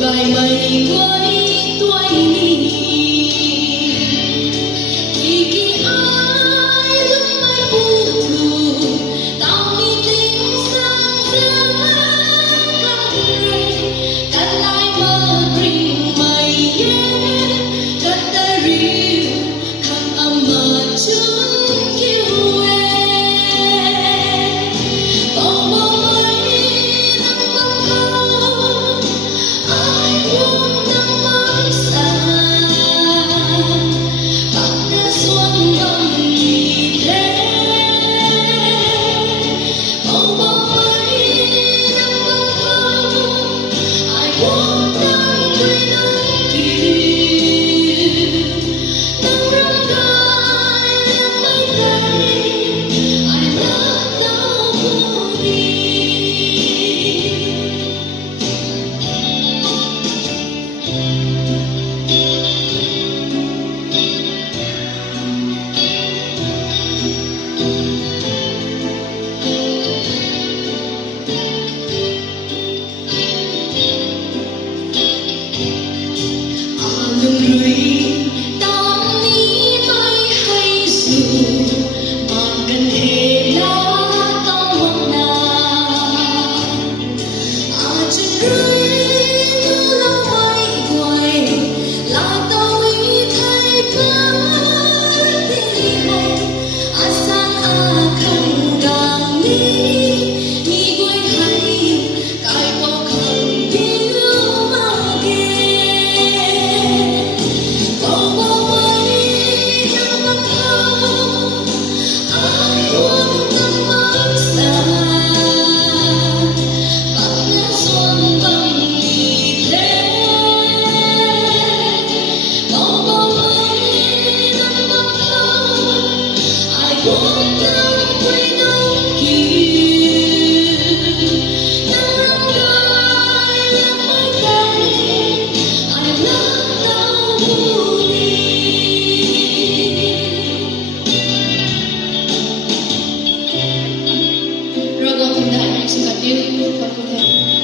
gài mây với tuổi thì khi ai lúc mai phụ thù tạo nên tiếng sáng rỡ khắp nơi cắt lại mơ rình mây cắt ta riu khăn âm mà chúng kêu bầu bầu mây nắng bóng câu ai buông nắng mới xa bạc đã xuân đông nhị thế bầu bầu mây nắng bóng câu ai buông nắng quê nắng kiều nắng râm gai lên mây tây ai lỡ đau buồn đi. Lung lụy tóc ní mây hay dù mà cần hề lá tao hôm nào chân rơi như lâu mây quay là tao ý thấy vẫn thì hay san khăn gàng ni quay hay cái có khăn biếu mau kia bầu bầu mây nắng bóng câu ai buông nắng mới xa bạc đã xuân đông nhị thế bầu bầu mây nắng bóng câu ai buông nắng quê nắng kiều nắng râm gai lên mây tây ai lỡ đau buồn đi. Rồi con cũng đã xin cảm ơn các bạn.